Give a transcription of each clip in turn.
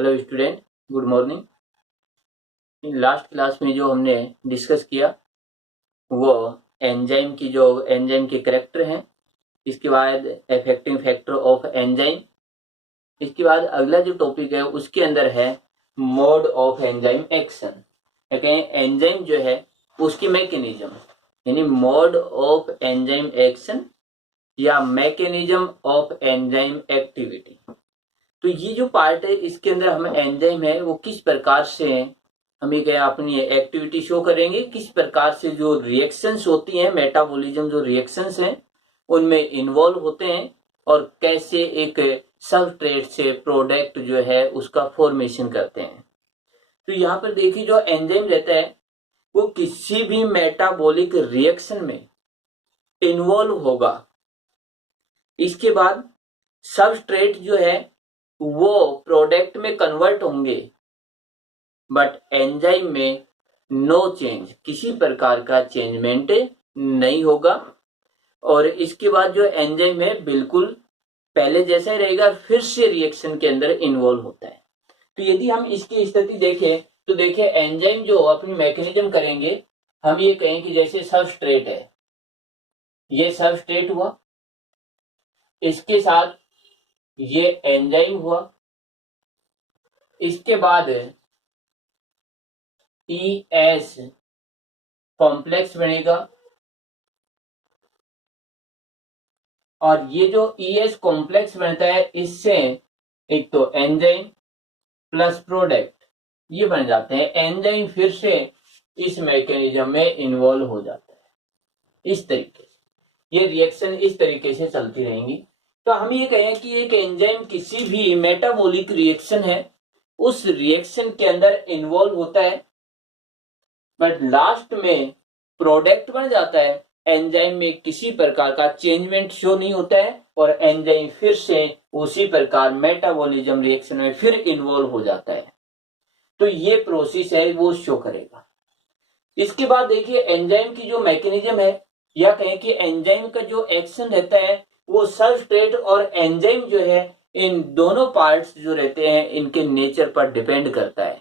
Hello student, good morning. Last class में जो हमने डिस्कस किया वो एंजाइम के करैक्टर हैं, इसके बाद इफेक्टिंग फैक्टर ऑफ एंजाइम, इसके बाद अगला जो टॉपिक है उसके अंदर है mode of enzyme action. Enzyme जो है उसकी मैकेनिज्म, यानी मोड ऑफ एंजाइम एक्शन या मैकेनिज्म ऑफ एंजाइम एक्टिविटी। तो ये जो पार्ट है इसके अंदर हम एंजाइम है वो किस प्रकार से हमें क्या अपनी एक्टिविटी शो करेंगे, किस प्रकार से जो रिएक्शंस होती हैं, मेटाबॉलिज्म जो रिएक्शंस हैं उनमें इन्वॉल्व होते हैं और कैसे एक सबस्ट्रेट से प्रोडक्ट जो है उसका फॉर्मेशन करते हैं। तो यहाँ पर देखिए जो एंजाइम रहता है वो किसी भी मेटाबॉलिक रिएक्शन में इन्वॉल्व होगा। इसके बाद सबस्ट्रेट जो है वो प्रोडक्ट में कन्वर्ट होंगे, बट एंजाइम में नो चेंज, किसी प्रकार का चेंजमेंट नहीं होगा। और इसके बाद जो एंजाइम है बिल्कुल पहले जैसा ही रहेगा, फिर से रिएक्शन के अंदर इन्वॉल्व होता है। तो यदि हम इसकी स्थिति देखें तो देखिए एंजाइम जो अपनी मैकेनिज्म करेंगे, हम ये कहें कि जैसे सबस्ट्रेट है, ये सबस्ट्रेट हुआ, इसके साथ ये एंजाइम हुआ, इसके बाद ES कॉम्प्लेक्स बनेगा और ये जो ES कॉम्प्लेक्स बनता है इससे एक तो एंजाइम प्लस प्रोडक्ट ये बन जाते हैं। एंजाइम फिर से इस मैकेनिज्म में इन्वॉल्व हो जाता है। इस तरीके से ये रिएक्शन इस तरीके से चलती रहेंगी। तो हम ये कहें कि एक एंजाइम किसी भी मेटाबॉलिक रिएक्शन है उस रिएक्शन के अंदर इन्वॉल्व होता है, बट लास्ट में प्रोडक्ट बन जाता है। एंजाइम में किसी प्रकार का चेंजमेंट शो नहीं होता है और एंजाइम फिर से उसी प्रकार मेटाबॉलिज्म रिएक्शन में फिर इन्वॉल्व हो जाता है। तो ये प्रोसेस है वो शो करेगा। इसके बाद देखिए एंजाइम की जो मैकेनिज्म है या कहें कि एंजाइम का जो एक्शन रहता है वो सबस्ट्रेट और एंजाइम जो है इन दोनों पार्ट्स जो रहते हैं इनके नेचर पर डिपेंड करता है।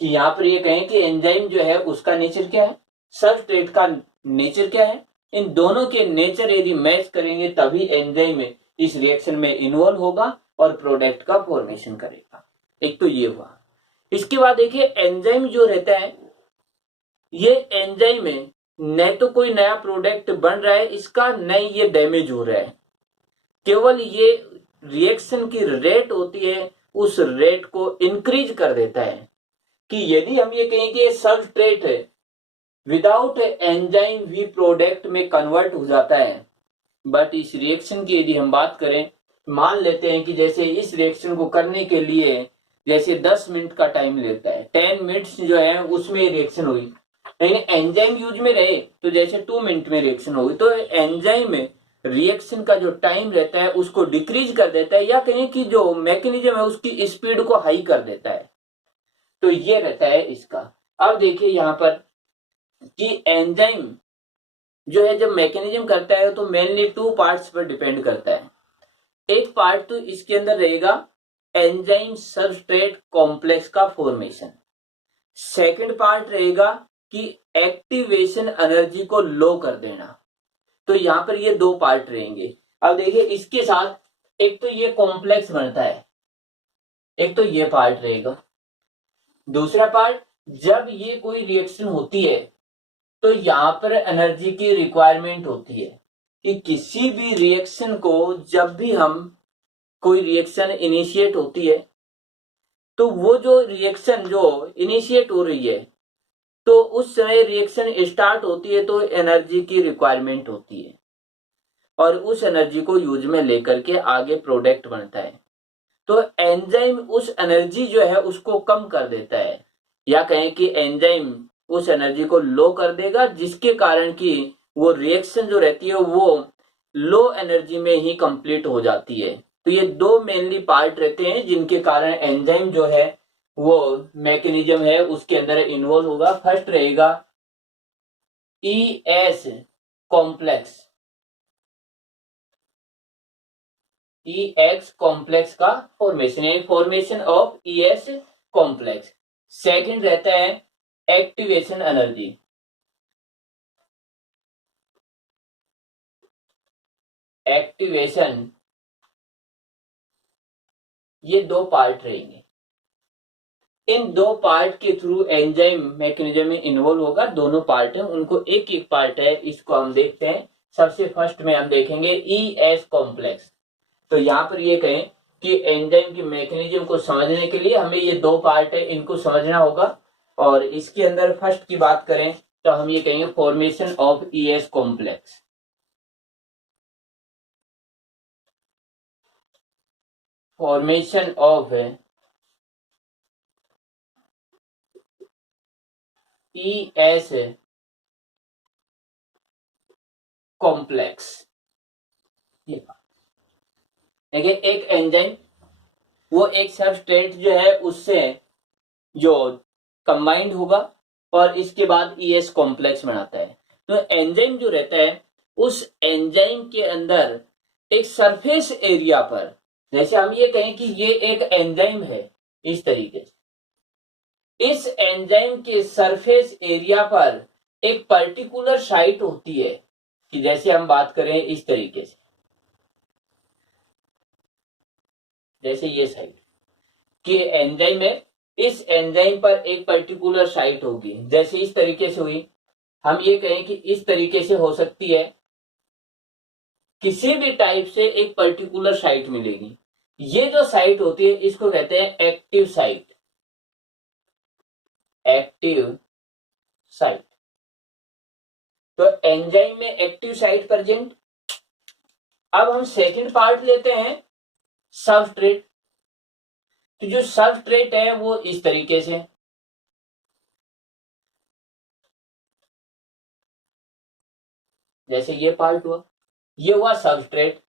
कि यहाँ पर ये कहें कि एंजाइम जो है उसका नेचर क्या है, सबस्ट्रेट का नेचर क्या है, इन दोनों के नेचर यदि मैच करेंगे तभी एंजाइम इस रिएक्शन में इन्वॉल्व होगा और प्रोडक्ट का फॉर्मेशन करेगा। एक तो ये हुआ। इसके बाद देखिए एंजाइम जो रहता है ये एंजाइम में न तो कोई नया प्रोडक्ट बन रहा है इसका, न ये डैमेज हो रहा है, केवल ये रिएक्शन की रेट होती है उस रेट को इंक्रीज कर देता है। कि यदि हम ये कहें कि सबस्ट्रेट है विदाउट एंजाइम भी प्रोडक्ट में कन्वर्ट हो जाता है, बट इस रिएक्शन की यदि हम बात करें, मान लेते हैं कि जैसे इस रिएक्शन को करने के लिए जैसे 10 मिनट का टाइम लेता है, 10 मिनट्स जो है उसमें रिएक्शन हुई, लेकिन एंजाइम यूज में रहे तो जैसे 2 मिनट में रिएक्शन होगी। तो एंजाइम में रिएक्शन का जो टाइम रहता है उसको डिक्रीज कर देता है या कहें कि जो मैकेनिज्म है उसकी स्पीड को हाई कर देता है। तो ये रहता है इसका। अब देखिए यहाँ पर कि एंजाइम जो है जब मैकेनिज्म करता है तो मेनली 2 पार्ट्स पर डिपेंड करता है। एक पार्ट तो इसके अंदर रहेगा एंजाइम सबस्ट्रेट कॉम्प्लेक्स का फॉर्मेशन। सेकंड पार्ट रहेगा कि एक्टिवेशन एनर्जी को लो कर देना। तो यहाँ पर ये 2 पार्ट रहेंगे। अब देखिए इसके साथ एक तो ये कॉम्प्लेक्स बनता है, एक तो ये पार्ट रहेगा। दूसरा पार्ट, जब ये कोई रिएक्शन होती है तो यहां पर एनर्जी की रिक्वायरमेंट होती है कि किसी भी रिएक्शन को जब भी हम कोई रिएक्शन इनिशिएट होती है तो वो जो रिएक्शन जो इनिशिएट हो रही है तो उस समय रिएक्शन स्टार्ट होती है तो एनर्जी की रिक्वायरमेंट होती है और उस एनर्जी को यूज में लेकर के आगे प्रोडक्ट बनता है। तो एंजाइम उस एनर्जी जो है उसको कम कर देता है या कहें कि एंजाइम उस एनर्जी को लो कर देगा, जिसके कारण कि वो रिएक्शन जो रहती है वो लो एनर्जी में ही कंप्लीट हो जाती है। तो ये 2 मेनली पार्ट रहते हैं जिनके कारण एंजाइम जो है वो मैकेनिज्म है उसके अंदर इन्वॉल्व होगा। फर्स्ट रहेगा ES कॉम्प्लेक्स, EX कॉम्प्लेक्स का फॉर्मेशन, यानी formation of ES complex. Second रहता है एक्टिवेशन एनर्जी। एक्टिवेशन, ये दो पार्ट रहेंगे। इन दो पार्ट के थ्रू एंजाइम मैकेनिज्म में इन्वॉल्व होगा। दोनों पार्ट है, उनको एक एक पार्ट है, इसको हम देखते हैं। सबसे फर्स्ट में हम देखेंगे ES कॉम्प्लेक्स। तो यहां पर ये कहें कि एंजाइम की मैकेनिज्म को समझने के लिए हमें ये दो पार्ट है, इनको समझना होगा। और इसके अंदर फर्स्ट की बात करें तो हम ये कहेंगे formation of ES complex. Formation of ES complex. देखिए एक एंजाइम वो एक सबस्ट्रेट जो है उससे जो कंबाइंड होगा और इसके बाद ES कॉम्प्लेक्स बनाता है। तो एंजाइम जो रहता है उस एंजाइम के अंदर एक सरफेस एरिया पर, जैसे हम ये कहें कि ये एक एंजाइम है, इस तरीके से इस एंजाइम के सरफेस एरिया पर एक पर्टिकुलर साइट होती है, कि जैसे हम बात करें इस तरीके से, जैसे ये साइट कि एंजाइम है, इस एंजाइम पर एक पर्टिकुलर साइट होगी, जैसे इस तरीके से हुई। हम ये कहें कि इस तरीके से हो सकती है, किसी भी टाइप से एक पर्टिकुलर साइट मिलेगी। ये जो साइट होती है इसको कहते हैं एक्टिव साइट। एक्टिव साइट, तो एंजाइम में एक्टिव साइट प्रेजेंट। अब हम सेकंड पार्ट लेते हैं सबस्ट्रेट। तो जो सबस्ट्रेट है वो इस तरीके से, जैसे ये पार्ट हुआ, ये हुआ सबस्ट्रेट।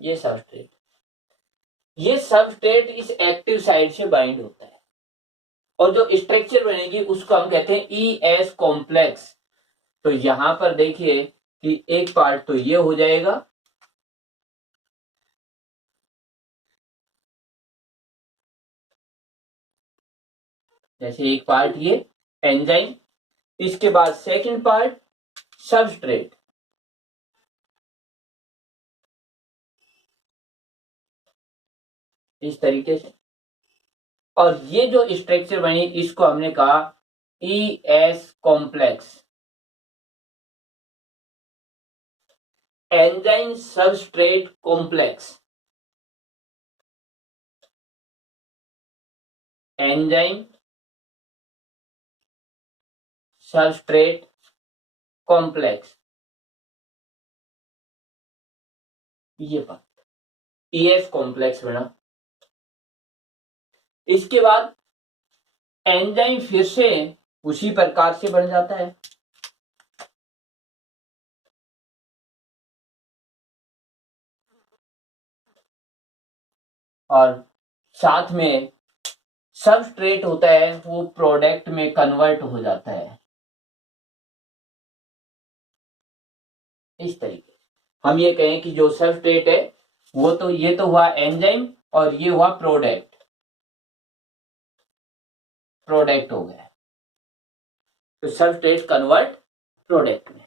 ये सबस्ट्रेट, ये सबस्ट्रेट इस एक्टिव साइट से बाइंड होता है और जो स्ट्रक्चर बनेगी उसको हम कहते हैं ES कॉम्प्लेक्स। तो यहां पर देखिए कि एक पार्ट तो ये हो जाएगा, जैसे एक पार्ट ये एंजाइम, इसके बाद सेकंड पार्ट सबस्ट्रेट। इस तरीके से, और ये जो स्ट्रक्चर बनी इसको हमने कहा ES complex, enzyme substrate complex. Enzyme substrate complex, ये बात ES कॉम्प्लेक्स बना। इसके बाद एंजाइम फिर से उसी प्रकार से बन जाता है, और साथ में सबस्ट्रेट होता है वो प्रोडक्ट में कन्वर्ट हो जाता है। इस तरीके हम ये कहें कि जो सबस्ट्रेट है वो तो ये तो हुआ एंजाइम और ये हुआ प्रोडक्ट। प्रोडक्ट हो गया, तो सबस्ट्रेट कन्वर्ट प्रोडक्ट में।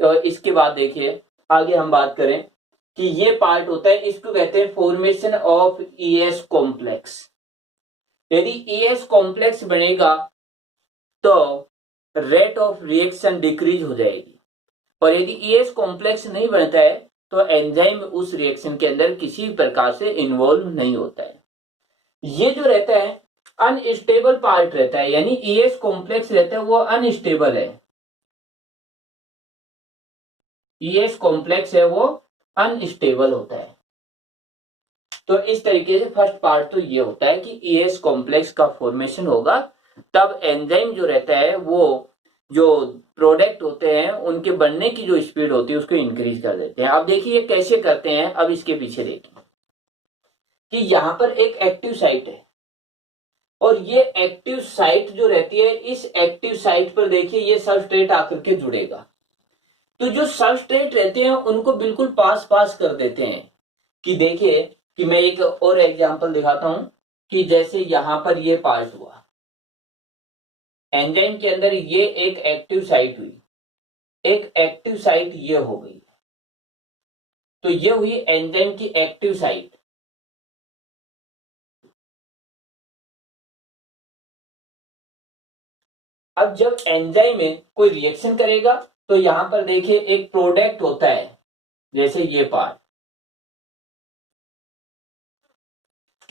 तो इसके बाद देखिए आगे हम बात करें कि ये पार्ट होता है, इसको कहते हैं फॉर्मेशन ऑफ ES कॉम्प्लेक्स। यदि ES कॉम्प्लेक्स बनेगा तो रेट ऑफ रिएक्शन डिक्रीज हो जाएगी, और यदि ES कॉम्प्लेक्स नहीं बनता है तो एंजाइम उस रिएक्शन के अंदर किसी प्रकार से इन्वॉल्व नहीं होता है। ये जो रहता है अनस्टेबल पार्ट रहता है, यानी ES कॉम्प्लेक्स रहता है वो अनस्टेबल है। ES कॉम्प्लेक्स है वो अनस्टेबल होता है। तो इस तरीके से फर्स्ट पार्ट तो ये होता है कि ES कॉम्प्लेक्स का फॉर्मेशन होगा, तब एंजाइम जो रहता है वो जो प्रोडक्ट होते हैं उनके बनने की जो स्पीड होती है उसको इंक्रीज कर देते हैं। अब देखिए कैसे करते हैं, अब इसके पीछे देखिए कि यहां पर एक एक्टिव साइट है, और ये एक्टिव साइट जो रहती है, इस एक्टिव साइट पर देखिए ये सबस्ट्रेट आकर के जुड़ेगा। तो जो सबस्ट्रेट रहते हैं उनको बिल्कुल पास पास कर देते हैं। कि देखिए कि मैं एक और एग्जांपल दिखाता हूं कि जैसे यहां पर ये पार्ट हुआ, एंजाइम के अंदर ये एक एक्टिव साइट हुई, एक एक्टिव साइट ये हो गई, तो ये हुई एंजाइम की एक्टिव साइट। अब जब एंजाइम में कोई रिएक्शन करेगा तो यहां पर देखिए एक प्रोडक्ट होता है, जैसे ये पार्ट,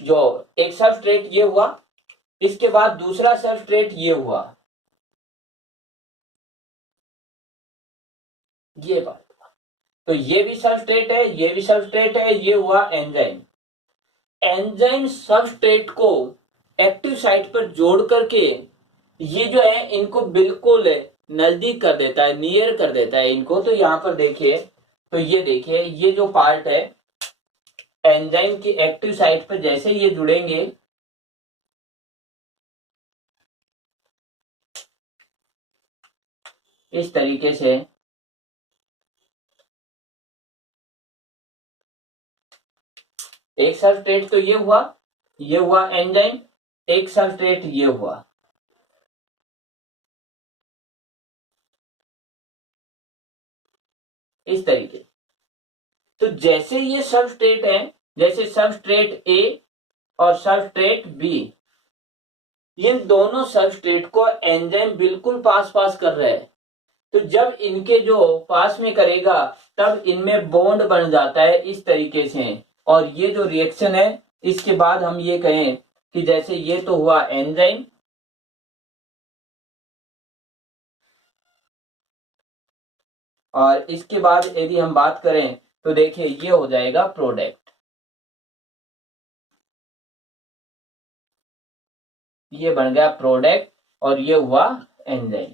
जो एक सबस्ट्रेट ये हुआ, इसके बाद दूसरा सबस्ट्रेट ये हुआ, ये पार्ट। तो ये भी सबस्ट्रेट है, ये भी सबस्ट्रेट है, ये हुआ एंजाइम। एंजाइम सबस्ट्रेट को एक्टिव साइट पर जोड़ करके ये जो है इनको बिल्कुल नजदीक कर देता है, नियर कर देता है इनको। तो यहां पर देखिए, तो ये देखिए ये जो पार्ट है एंजाइम की एक्टिव साइट पर जैसे ये जुड़ेंगे, इस तरीके से एक सबस्ट्रेट तो ये हुआ एंजाइम, एक सबस्ट्रेट ये हुआ, इस तरीके। तो जैसे ये सबस्ट्रेट है, जैसे सबस्ट्रेट ए और सबस्ट्रेट बी, इन दोनों सबस्ट्रेट को एंजाइम बिल्कुल पास पास कर रहा है। तो जब इनके जो पास में करेगा तब इनमें बॉन्ड बन जाता है इस तरीके से। और ये जो रिएक्शन है, इसके बाद हम ये कहें कि जैसे ये तो हुआ एंजाइम, और इसके बाद यदि हम बात करें तो देखिए ये हो जाएगा प्रोडक्ट, ये बन गया प्रोडक्ट और ये हुआ एंजाइम।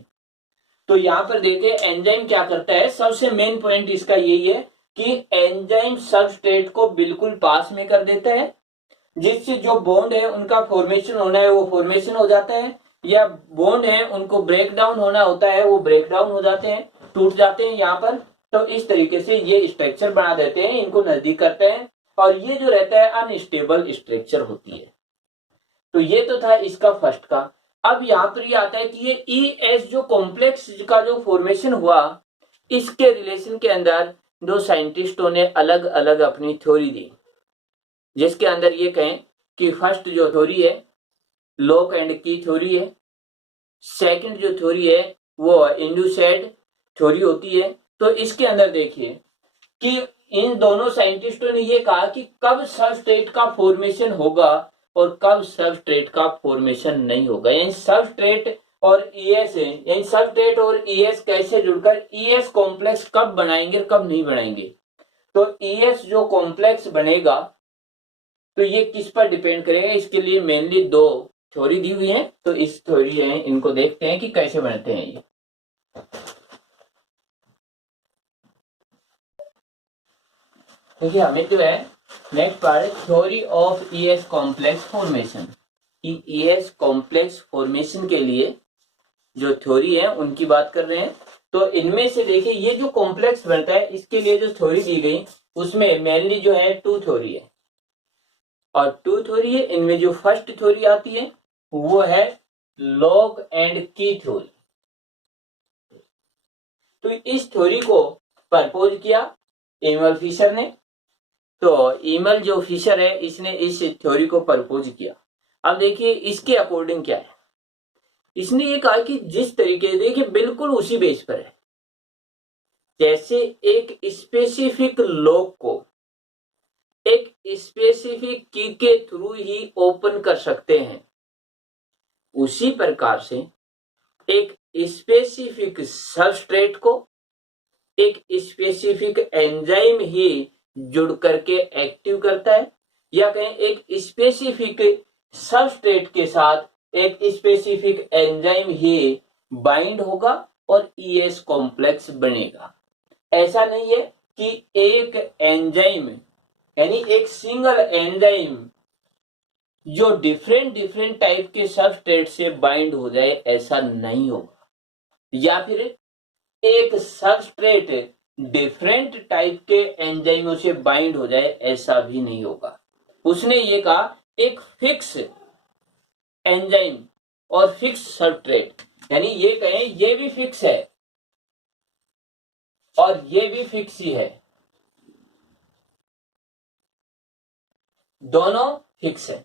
तो यहां पर देखिए एंजाइम क्या करता है, सबसे मेन पॉइंट इसका यही है कि एंजाइम सबस्ट्रेट को बिल्कुल पास में कर देता है, जिससे जो बॉन्ड है उनका फॉर्मेशन होना है वो फॉर्मेशन हो जाता है, या बॉन्ड है उनको ब्रेक डाउन होना होता है वो ब्रेक डाउन हो जाते हैं, टूट जाते हैं यहाँ पर। तो इस तरीके से ये स्ट्रक्चर बना देते हैं, इनको नजदीक करते हैं, और ये जो रहता है अनस्टेबल स्ट्रक्चर होती है। तो ये तो था इसका फर्स्ट का। अब यहाँ पर ये आता है कि ये ई एस जो कॉम्प्लेक्स का जो फॉर्मेशन हुआ, इसके रिलेशन के अंदर दो साइंटिस्टों ने अलग अलग अपनी थ्योरी दी, जिसके अंदर ये कहें कि फर्स्ट जो थ्योरी है लॉक एंड की थ्योरी है, सेकंड जो थ्योरी है वो इंड्यूसेड थ्योरी होती है। तो इसके अंदर देखिए कि इन दोनों साइंटिस्टों ने ये कहा कि कब सबस्ट्रेट का फॉर्मेशन होगा और कब सबस्ट्रेट का फॉर्मेशन नहीं होगा, यानी सबस्ट्रेट और ईएस है, यानी सबस्ट्रेट और ईएस कैसे जुड़कर ईएस कॉम्प्लेक्स कब बनाएंगे कब नहीं बनाएंगे। तो ईएस जो कॉम्प्लेक्स बनेगा तो ये किस पर डिपेंड करेगा, इसके लिए मेनली दो थ्योरी दी हुई है। तो इस थ्योरी है इनको देखते हैं कि कैसे बनते हैं ये। देखिए हमें जो है next part theory of ES complex formation. ES complex formation के लिए जो थ्योरी है उनकी बात कर रहे हैं। तो इनमें से देखिए ये जो कॉम्प्लेक्स बनता है इसके लिए जो थ्योरी दी गई उसमें मेनली जो है टू थ्योरी है, और टू थ्योरी है इनमें जो फर्स्ट थ्योरी आती है वो है लॉग एंड की थ्योरी। तो इस थ्योरी को प्रपोज किया एमल फिशर ने। तो एमल जो फिशर है इसने इस थ्योरी को प्रपोज किया। अब देखिए इसके अकॉर्डिंग क्या है, इसने ये कहा कि जिस तरीके देखिए बिल्कुल उसी बेस पर है, जैसे एक स्पेसिफिक लॉक को एक स्पेसिफिक की के थ्रू ही ओपन कर सकते हैं, उसी प्रकार से एक स्पेसिफिक सबस्ट्रेट को एक स्पेसिफिक एंजाइम ही जुड़ करके एक्टिव करता है, या कहें एक स्पेसिफिक सबस्ट्रेट के साथ एक स्पेसिफिक एंजाइम ही बाइंड होगा और ईएस कॉम्प्लेक्स बनेगा। ऐसा नहीं है कि एक एंजाइम यानी एक सिंगल एंजाइम जो डिफरेंट डिफरेंट टाइप के सबस्ट्रेट से बाइंड हो जाए ऐसा नहीं होगा, या फिर एक सबस्ट्रेट डिफरेंट टाइप के एंजाइमों से बाइंड हो जाए ऐसा भी नहीं होगा। उसने ये कहा एक फिक्स एंजाइम और फिक्स सबस्ट्रेट, यानी ये कहें ये भी फिक्स है और ये भी फिक्स ही है, दोनों फिक्स है,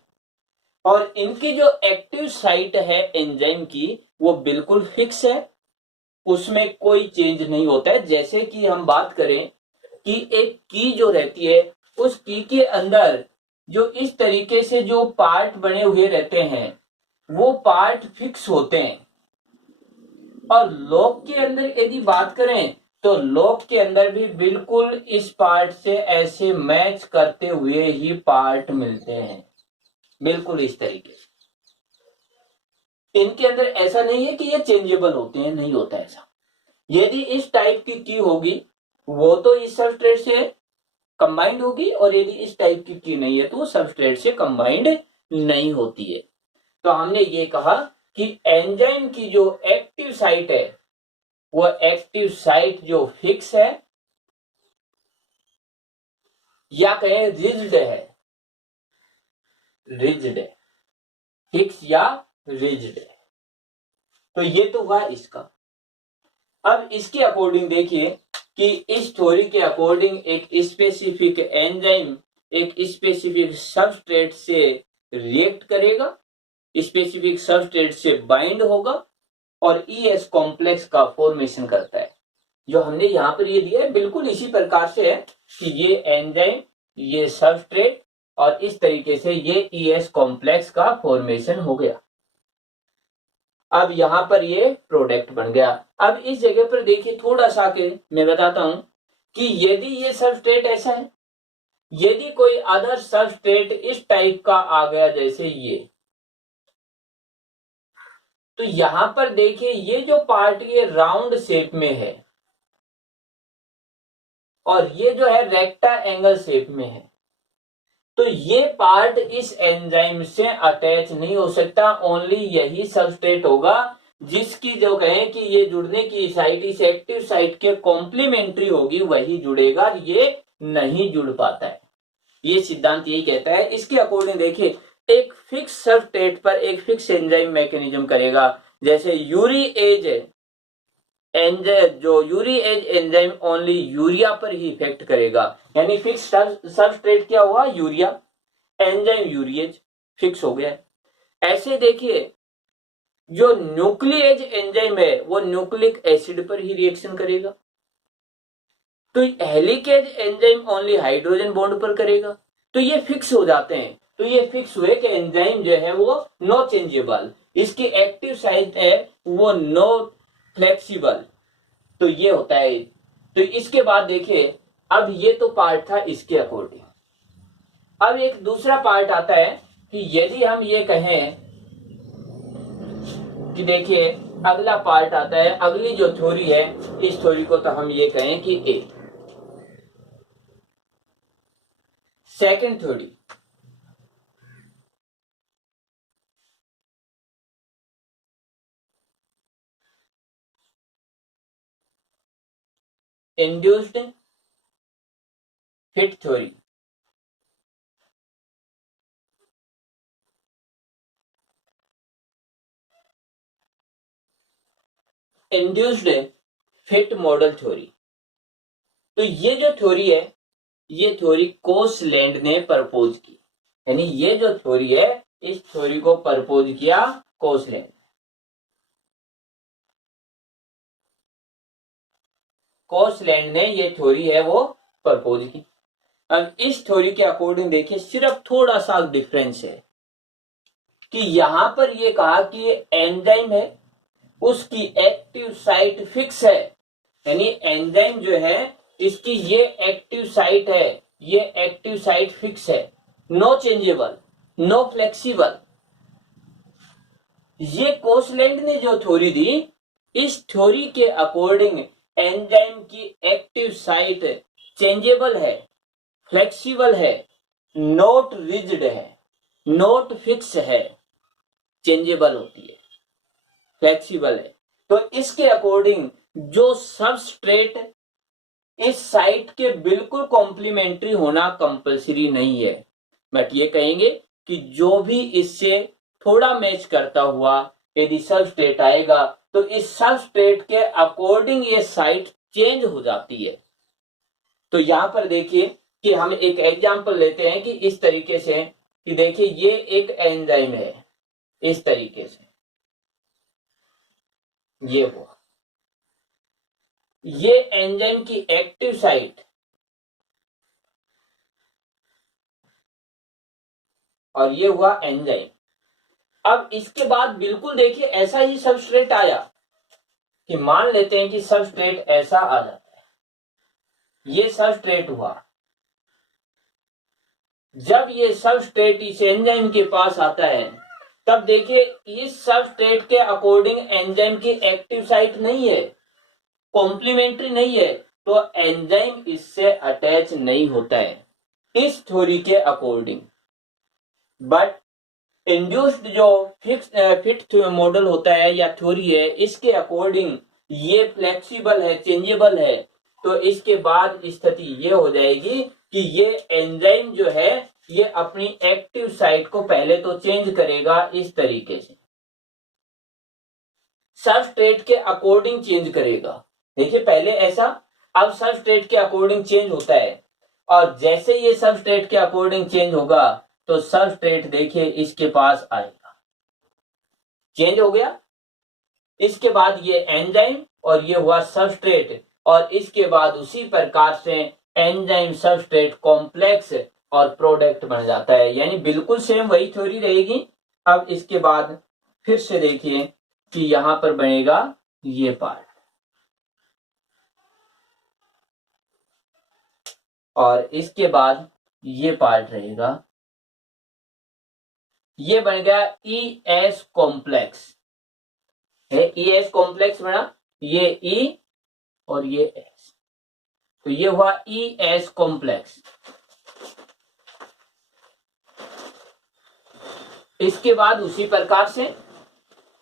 और इनकी जो एक्टिव साइट है एंजाइम की वो बिल्कुल फिक्स है, उसमें कोई चेंज नहीं होता है। जैसे कि हम बात करें कि एक की जो रहती है, उस की के अंदर जो इस तरीके से जो पार्ट बने हुए रहते हैं वो पार्ट फिक्स होते हैं, और लॉक के अंदर यदि बात करें तो लॉक के अंदर भी बिल्कुल इस पार्ट से ऐसे मैच करते हुए ही पार्ट मिलते हैं, बिल्कुल इस तरीके से। इनके अंदर ऐसा नहीं है कि ये चेंजेबल होते हैं, नहीं होता ऐसा। यदि इस टाइप की होगी वो तो इस सबस्ट्रेट से कंबाइंड होगी, और यदि इस टाइप की नहीं है तो वो सबस्ट्रेट से कंबाइंड नहीं होती है। तो हमने ये कहा कि एंजाइम की जो एक्टिव साइट है वो एक्टिव साइट जो फिक्स है या कहें रिजिड है, रिजिड है, फिक्स या रिजिड है। तो ये तो हुआ इसका। अब इसके अकॉर्डिंग देखिए कि इस थ्योरी के अकॉर्डिंग एक स्पेसिफिक एंजाइम एक स्पेसिफिक सबस्ट्रेट से रिएक्ट करेगा, स्पेसिफिक सबस्ट्रेट से बाइंड होगा और ईएस कॉम्प्लेक्स का फॉर्मेशन करता है। जो हमने यहां पर ये दिया है बिल्कुल इसी प्रकार से है कि ये एंजाइम, ये सबस्ट्रेट और इस तरीके से ये ईएस कॉम्प्लेक्स का फॉर्मेशन हो गया। अब यहां पर ये प्रोडक्ट बन गया। अब इस जगह पर देखिए थोड़ा सा के मैं बताता हूं कि यदि ये सबस्ट्रेट ऐसा है, यदि कोई अदर सबस्ट्रेट इस टाइप का आ गया जैसे ये, तो यहां पर देखिए ये जो पार्ट ये राउंड शेप में है और ये जो है रेक्टा एंगल शेप में है, तो ये पार्ट इस एंजाइम से अटैच नहीं हो सकता। ओनली यही सबस्ट्रेट होगा जिसकी जो कहें कि ये जुड़ने की साइट इस एक्टिव साइट के कॉम्प्लीमेंट्री होगी, वही जुड़ेगा, ये नहीं जुड़ पाता है। ये सिद्धांत यही कहता है। इसके अकॉर्डिंग देखिए एक फिक्स सबस्ट्रेट पर एक फिक्स एंजाइम मैकेनिज्म करेगा, जैसे यूरी एज एंजाइम, जो urease enzyme only urea पर ही इफेक्ट करेगा, यानी फिक्स सबस्ट्रेट क्या हुआ, यूरिया, एंजाइम यूरिएज फिक्स हो गया। ऐसे देखिए जो न्यूक्लिएज एंजाइम है वो न्यूक्लिक एसिड पर ही रिएक्शन करेगा, तो helicase enzyme only hydrogen bond पर करेगा। तो ये फिक्स हो जाते हैं। तो ये फिक्स हुए कि एंजाइम जो है वो नो चेंजेबल, इसकी एक्टिव साइट है वो नो फ्लेक्सिबल, तो ये होता है। तो इसके बाद देखिए अब ये तो पार्ट था इसके अकॉर्डिंग। अब एक दूसरा पार्ट आता है कि यदि हम ये कहें कि देखिए अगला पार्ट आता है, अगली जो थ्योरी है इस थ्योरी को तो हम ये कहें कि a second theory, induced fit theory. Induced fit model theory. तो ये जो थ्योरी है ये थ्योरी कोसलैंड ने प्रपोज की, यानी ये जो थ्योरी है इस थ्योरी को प्रपोज किया कोसलैंड। कोसलैंड ने ये थ्योरी है वो प्रपोज की। अब इस थ्योरी के अकॉर्डिंग देखिए सिर्फ थोड़ा सा डिफरेंस है कि यहां पर ये कहा कि एंजाइम है उसकी एक्टिव साइट फिक्स है, यानी एंजाइम जो है इसकी ये एक्टिव साइट है, ये एक्टिव साइट फिक्स है, नो चेंजेबल, नो फ्लेक्सिबल। ये कोसलैंड ने जो थ्योरी दी, इस थ्योरी के अकॉर्डिंग एंजाइम की एक्टिव साइट चेंजेबल है, फ्लेक्सिबल है, नॉट रिजिड है, नोट फिक्स है, चेंजेबल होती है, फ्लेक्सिबल है। तो इसके अकॉर्डिंग जो सबस्ट्रेट इस साइट के बिल्कुल कॉम्प्लीमेंट्री होना कंपलसरी नहीं है, बट ये कहेंगे कि जो भी इससे थोड़ा मैच करता हुआ यदि सबस्ट्रेट आएगा तो इस सबस्ट्रेट के अकॉर्डिंग ये साइट चेंज हो जाती है। तो यहां पर देखिए कि हम एक एग्जांपल लेते हैं कि इस तरीके से, कि देखिए ये एक एंजाइम है, इस तरीके से ये हुआ, ये एंजाइम की एक्टिव साइट और ये हुआ एंजाइम। अब इसके बाद बिल्कुल देखिए ऐसा ही सबस्ट्रेट आया, कि मान लेते हैं कि सबस्ट्रेट ऐसा आ जाता है, ये सबस्ट्रेट हुआ। जब ये सबस्ट्रेट इस एंजाइम के पास आता है तब देखिए इस सबस्ट्रेट के अकॉर्डिंग एंजाइम की एक्टिव साइट नहीं है, कॉम्प्लीमेंट्री नहीं है, तो एंजाइम इससे अटैच नहीं होता है इस थ्योरी के अकॉर्डिंग। बट इंड्यूस्ड जो फिट मॉडल होता है या थ्योरी है, इसके अकॉर्डिंग ये फ्लेक्सिबल है, चेंजेबल है। तो इसके बाद स्थिति ये हो जाएगी कि ये एंजाइम जो है ये अपनी एक्टिव साइट को पहले तो चेंज करेगा इस तरीके से, सबस्ट्रेट के अकॉर्डिंग चेंज करेगा। देखिए पहले ऐसा, अब सबस्ट्रेट के अकॉर्डिंग चेंज होता है, और जैसे ये सबस्ट्रेट के अकॉर्डिंग चेंज होगा तो सबस्ट्रेट देखिए इसके पास आएगा, चेंज हो गया। इसके बाद ये एंजाइम और ये हुआ सबस्ट्रेट, और इसके बाद उसी प्रकार से एंजाइम सबस्ट्रेट कॉम्प्लेक्स और प्रोडक्ट बन जाता है, यानी बिल्कुल सेम वही थ्योरी रहेगी। अब इसके बाद फिर से देखिए कि यहां पर बनेगा ये पार्ट, और इसके बाद ये पार्ट रहेगा, ये बन गया ई एस कॉम्प्लेक्स है, ई एस कॉम्प्लेक्स बना, ये ई और ये एस, तो ये हुआ ई एस कॉम्प्लेक्स। इसके बाद उसी प्रकार से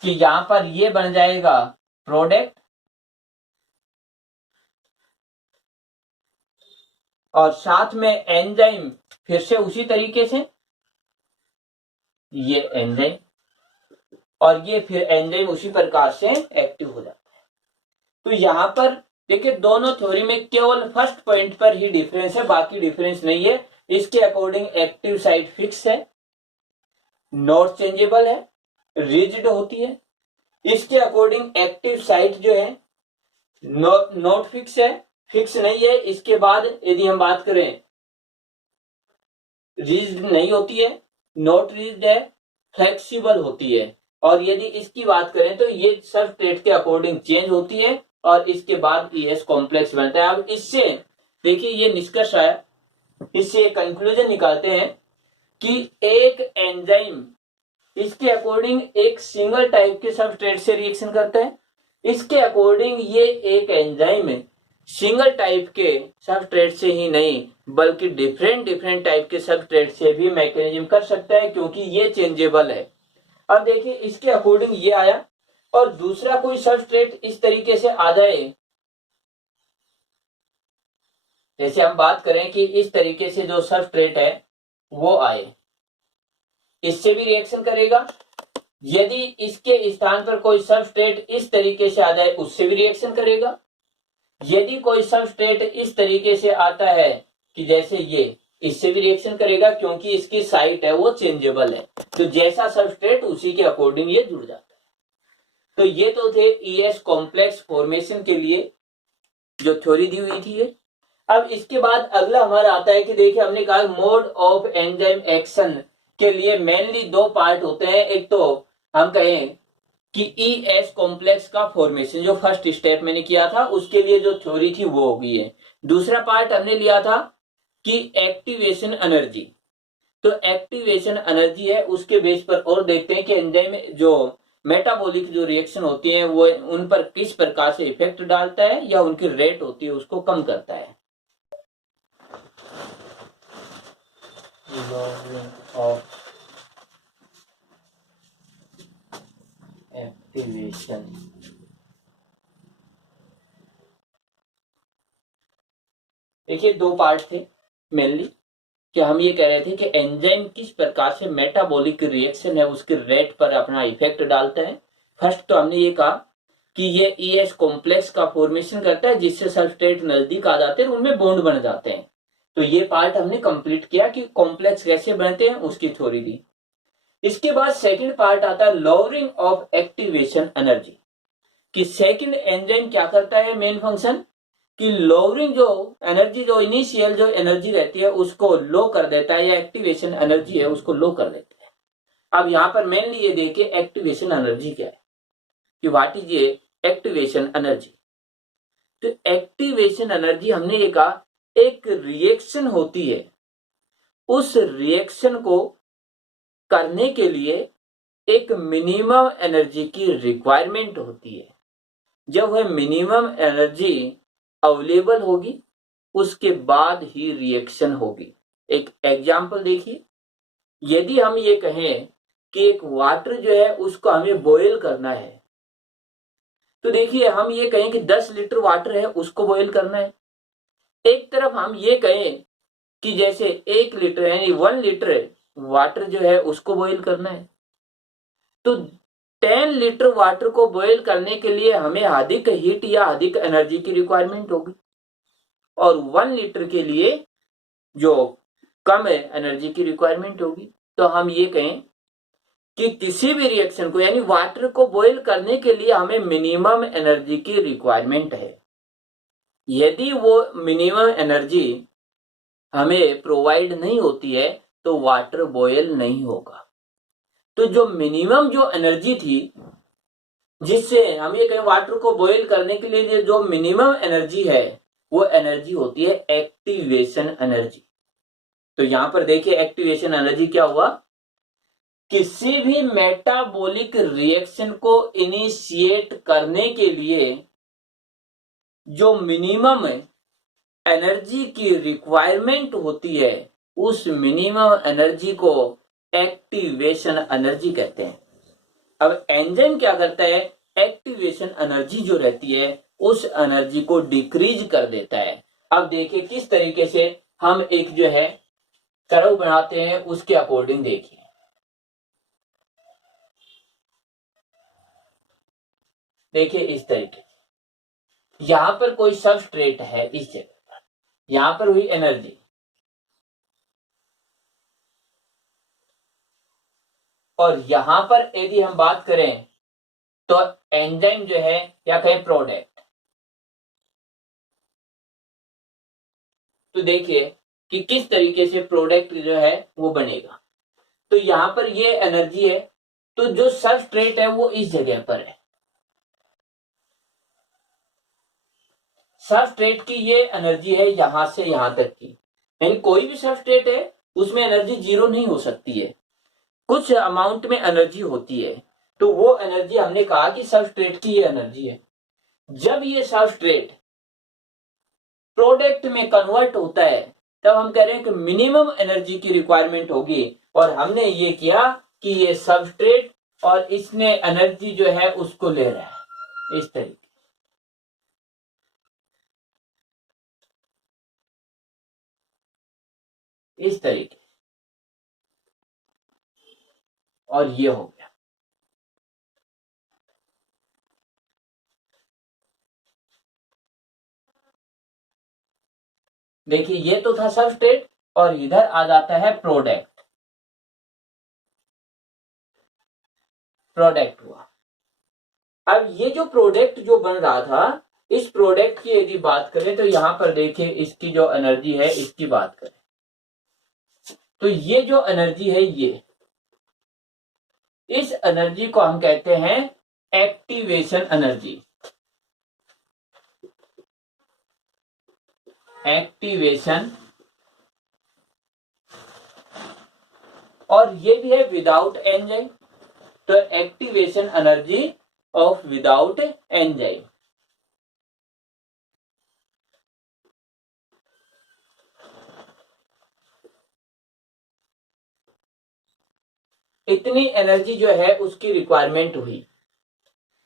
कि यहां पर ये बन जाएगा प्रोडक्ट, और साथ में एंजाइम फिर से उसी तरीके से, ये एंजाइम और ये फिर एंजाइम उसी प्रकार से एक्टिव हो जाता है। तो यहां पर देखिए दोनों थ्योरी में केवल फर्स्ट पॉइंट पर ही डिफरेंस है, बाकी डिफरेंस नहीं है। इसके अकॉर्डिंग एक्टिव साइट फिक्स है, नॉट चेंजेबल है, रिजिड होती है। इसके अकॉर्डिंग एक्टिव साइट जो है नॉट फिक्स है, फिक्स नहीं है। इसके बाद यदि हम बात करें रिजिड नहीं होती है, नॉट रिजिड है, फ्लेक्सिबल होती है। और यदि इसकी बात करें तो ये सबस्ट्रेट के अकॉर्डिंग चेंज होती है, और इसके बाद ईएस कॉम्प्लेक्स बनता है। अब इससे देखिए ये निष्कर्ष आया, इससे कंक्लूजन निकालते हैं कि एक एंजाइम इसके अकॉर्डिंग एक सिंगल टाइप के सबस्ट्रेट से रिएक्शन करता है, इसके अकॉर्डिंग ये एक एंजाइम सिंगल टाइप के सबस्ट्रेट से ही नहीं बल्कि डिफरेंट टाइप के सबस्ट्रेट से भी मैकेनिज्म कर सकता है, क्योंकि ये चेंजेबल है। अब देखिए इसके अकॉर्डिंग ये आया, और दूसरा कोई सबस्ट्रेट इस तरीके से आ जाए, जैसे हम बात करें कि इस तरीके से जो सबस्ट्रेट है वो आए, इससे भी रिएक्शन करेगा। यदि इसके स्थान पर कोई सबस्ट्रेट इस तरीके से आ जाए उससे भी रिएक्शन करेगा। यदि कोई सबस्ट्रेट इस तरीके से आता है कि जैसे ये, इससे भी रिएक्शन करेगा, क्योंकि इसकी साइट है वो चेंजेबल है। तो जैसा सबस्ट्रेट उसी के अकॉर्डिंग ये जुड़ जाता है। तो ये तो थे ईएस कॉम्प्लेक्स फॉर्मेशन के लिए जो थ्योरी दी हुई थी। अब इसके बाद अगला हमारा आता है कि देखिए हमने कहा मोड ऑफ एंजाइम एक्शन के लिए मेनली दो पार्ट होते हैं। एक तो हम कहें कि ईएस कॉम्प्लेक्स का फॉर्मेशन, जो फर्स्ट स्टेप मैंने किया था उसके लिए जो थ्योरी थी वो हो गई है। दूसरा पार्ट हमने लिया था कि एक्टिवेशन एनर्जी। तो एक्टिवेशन एनर्जी है, उसके बेस पर और देखते हैं कि एंजाइम जो मेटाबॉलिक जो रिएक्शन होती है वो उन पर किस प्रकार से इफेक्ट डालता है या उनकी रेट होती है उसको कम करता है। of activation. देखिए दो पार्ट थे मेनली, कि हम ये कह रहे थे कि एंजाइम किस प्रकार से मेटाबॉलिक रिएक्शन है उसके रेट पर अपना इफेक्ट डालता है। फर्स्ट तो हमने ये कहा कि ये ईएस कॉम्प्लेक्स का फॉर्मेशन करता है जिससे सबस्ट्रेट नजदीक आ जाते हैं और उनमें बॉन्ड बन जाते हैं। तो ये पार्ट हमने कंप्लीट किया कि कॉम्प्लेक्स कैसे बनते हैं, उसकी थ्योरी दी। इसके बाद सेकंड पार्ट आता है लोअरिंग ऑफ एक्टिवेशन एनर्जी, कि सेकंड एंजाइम क्या करता है, मेन फंक्शन कि लोअरिंग जो एनर्जी, जो इनिशियल जो एनर्जी रहती है उसको लो कर देता है, या एक्टिवेशन एनर्जी है उसको लो कर देता है। अब यहां पर मेनली ये देखिए एक्टिवेशन एनर्जी क्या है, कि व्हाट इज ये एक्टिवेशन एनर्जी। तो एक्टिवेशन एनर्जी हमने ये कहा एक रिएक्शन होती है, उस रिएक्शन को करने के लिए एक मिनिमम एनर्जी की रिक्वायरमेंट होती है। जब वह मिनिमम एनर्जी अवेलेबल होगी उसके बाद ही रिएक्शन होगी। एक एग्जांपल देखिए, यदि हम ये कहें कि एक वाटर जो है उसको हमें बॉयल करना है, तो देखिए हम ये कहें कि 10 लीटर वाटर है उसको बॉयल करना है। एक तरफ हम ये कहें कि जैसे 1 लीटर यानी 1 लीटर वाटर जो है उसको बॉयल करना है, तो 10 लीटर वाटर को बॉयल करने के लिए हमें अधिक हीट या अधिक एनर्जी की रिक्वायरमेंट होगी, और 1 लीटर के लिए जो कम एनर्जी की रिक्वायरमेंट होगी। तो हम ये कहें कि किसी भी रिएक्शन को यानी वाटर को बॉयल करने के लिए हमें मिनिमम एनर्जी की रिक्वायरमेंट है। यदि वो मिनिमम एनर्जी हमें प्रोवाइड नहीं होती है तो वाटर बॉयल नहीं होगा। तो जो मिनिमम जो एनर्जी थी जिससे हम ये कहें वाटर को बॉयल करने के लिए जो मिनिमम एनर्जी है वो एनर्जी होती है एक्टिवेशन एनर्जी। तो यहां पर देखिए एक्टिवेशन एनर्जी क्या हुआ, किसी भी मेटाबॉलिक रिएक्शन को इनिशिएट करने के लिए जो मिनिमम एनर्जी की रिक्वायरमेंट होती है उस मिनिमम एनर्जी को एक्टिवेशन एनर्जी कहते हैं। अब एंजाइम क्या करता है, एक्टिवेशन एनर्जी जो रहती है उस एनर्जी को डिक्रीज कर देता है। अब देखिए किस तरीके से हम एक जो है कर्व बनाते हैं उसके अकॉर्डिंग देखिए। देखिए इस तरीके से यहां पर कोई सबस्ट्रेट है, इस जगह पर यहां पर हुई एनर्जी, और यहां पर यदि हम बात करें तो एंजाइम जो है या कहें प्रोडक्ट, तो देखिए कि किस तरीके से प्रोडक्ट जो है वो बनेगा। तो यहां पर ये एनर्जी है, तो जो सबस्ट्रेट है वो इस जगह पर है। सबस्ट्रेट की ये एनर्जी है यहां से यहां तक की, यानी कोई भी सबस्ट्रेट है उसमें एनर्जी जीरो नहीं हो सकती है, कुछ अमाउंट में एनर्जी होती है। तो वो एनर्जी हमने कहा कि सबस्ट्रेट की ये एनर्जी है। जब ये सबस्ट्रेट प्रोडक्ट में कन्वर्ट होता है तब हम कह रहे हैं कि मिनिमम एनर्जी की रिक्वायरमेंट होगी, और हमने ये किया कि ये सबस्ट्रेट और इसने एनर्जी जो है उसको ले रहा है इस तरीके, इस तरीके, और ये हो गया। देखिए ये तो था सबस्ट्रेट और इधर आ जाता है प्रोडक्ट, प्रोडक्ट हुआ। अब ये जो प्रोडक्ट जो बन रहा था, इस प्रोडक्ट की यदि बात करें तो यहां पर देखिए इसकी जो एनर्जी है इसकी बात करें तो ये जो एनर्जी है ये, इस एनर्जी को हम कहते हैं एक्टिवेशन एनर्जी। एक्टिवेशन, और ये भी है विदाउट एंजाइम, तो activation energy of without enzyme. इतनी एनर्जी जो है उसकी रिक्वायरमेंट हुई।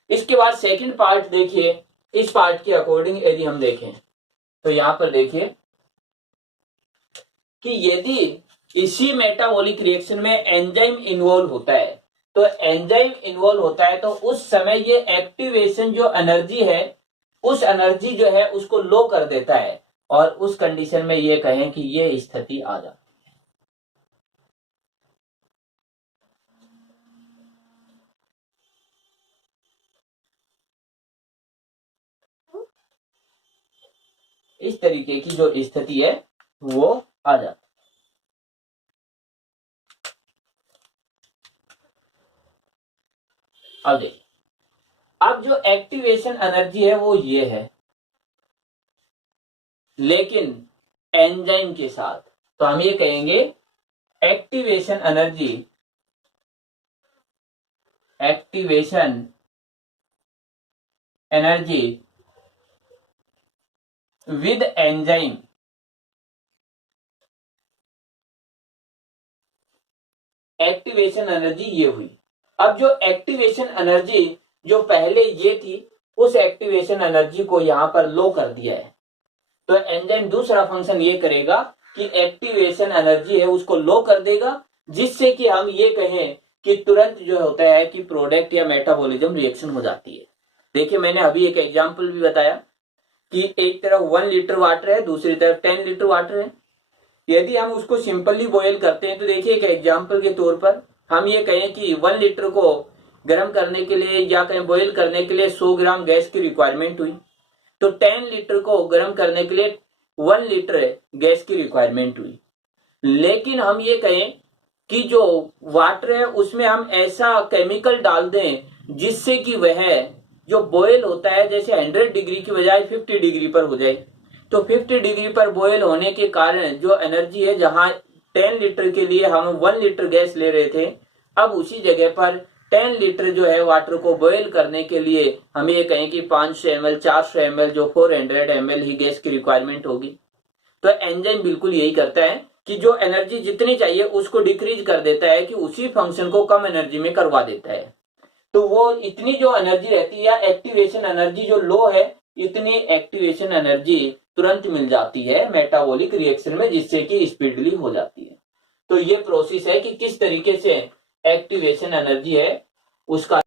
इसके बाद सेकंड पार्ट देखिए, इस पार्ट के अकॉर्डिंग यदि हम देखें तो यहां पर देखिए कि यदि इसी मेटाबॉलिक रिएक्शन में एंजाइम इन्वॉल्व होता है, तो एंजाइम इन्वॉल्व होता है तो उस समय ये एक्टिवेशन जो एनर्जी है, उस एनर्जी जो है उसको लो कर देता है, और उस कंडीशन में ये कहें कि ये स्थिति आ जाती है। इस तरीके की जो स्थिति है वो आ जाती है। अब देखिए, अब जो एक्टिवेशन एनर्जी है वो ये है, लेकिन एंजाइम के साथ, तो हम ये कहेंगे activation energy, activation energy with enzyme, activation energy ये हुई। अब जो एक्टिवेशन एनर्जी जो पहले ये थी, उस एक्टिवेशन एनर्जी को यहां पर लो कर दिया है, तो एंजाइम दूसरा फंक्शन ये करेगा कि एक्टिवेशन एनर्जी है उसको लो कर देगा, जिससे कि हम ये कहें कि तुरंत जो होता है कि प्रोडक्ट या मेटाबॉलिज्म रिएक्शन हो जाती है। देखिए मैंने अभी एक एग्जांपल भी बताया कि एक तरफ 1 लीटर वाटर है, दूसरी तरफ 10 लीटर वाटर है। यदि हम उसको सिंपली बॉयल करते हैं तो देखिए एक एग्जांपल के तौर पर हम ये कहें कि 1 लीटर को गर्म करने के लिए या कहें बॉयल करने के लिए 100 ग्राम गैस की रिक्वायरमेंट हुई, तो 10 लीटर को गर्म करने के लिए 1 लीटर गैस की रिक्वायरमेंट हुई। लेकिन हम ये कहें कि जो वाटर है उसमें हम ऐसा केमिकल डाल दें जिससे कि वह जो बॉयल होता है जैसे 100 डिग्री की बजाय 50 डिग्री पर हो जाए, तो 50 डिग्री पर बॉयल होने के कारण जो एनर्जी है, जहां 10 लीटर के लिए हम 1 लीटर गैस ले रहे थे, अब उसी जगह पर 10 लीटर जो है वाटर को बॉयल करने के लिए हम ये कहें कि 500 ml 400 ml जो 400 ml ही गैस की रिक्वायरमेंट होगी। तो एंजाइम बिल्कुल यही करता है कि जो एनर्जी जितनी चाहिए उसको डिक्रीज कर देता है, कि उसी फंक्शन को कम एनर्जी में करवा देता है। तो वो इतनी जो एनर्जी रहती है या एक्टिवेशन एनर्जी जो लो है, इतनी एक्टिवेशन एनर्जी तुरंत मिल जाती है मेटाबॉलिक रिएक्शन में, जिससे कि स्पीडली हो जाती है। तो ये प्रोसेस है कि किस तरीके से एक्टिवेशन एनर्जी है उसका।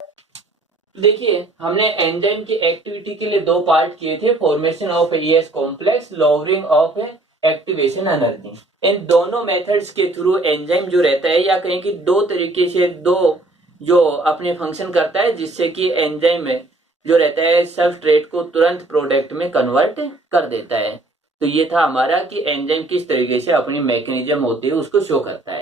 देखिए हमने एंजाइम की एक्टिविटी के लिए 2 पार्ट किए थे, formation of ES complex, lowering of activation energy. इन दोनों मेथड्स के थ्रू एंजाइम जो रहता है, या कहें कि 2 तरीके से 2 जो अपने फंक्शन करता है, जिससे कि एंजाइम जो रहता है सबस्ट्रेट को तुरंत प्रोडक्ट में कन्वर्ट कर देता है। तो ये था हमारा कि एंजाइम किस तरीके से अपनी मैकेनिज्म होती है उसको शो करता है।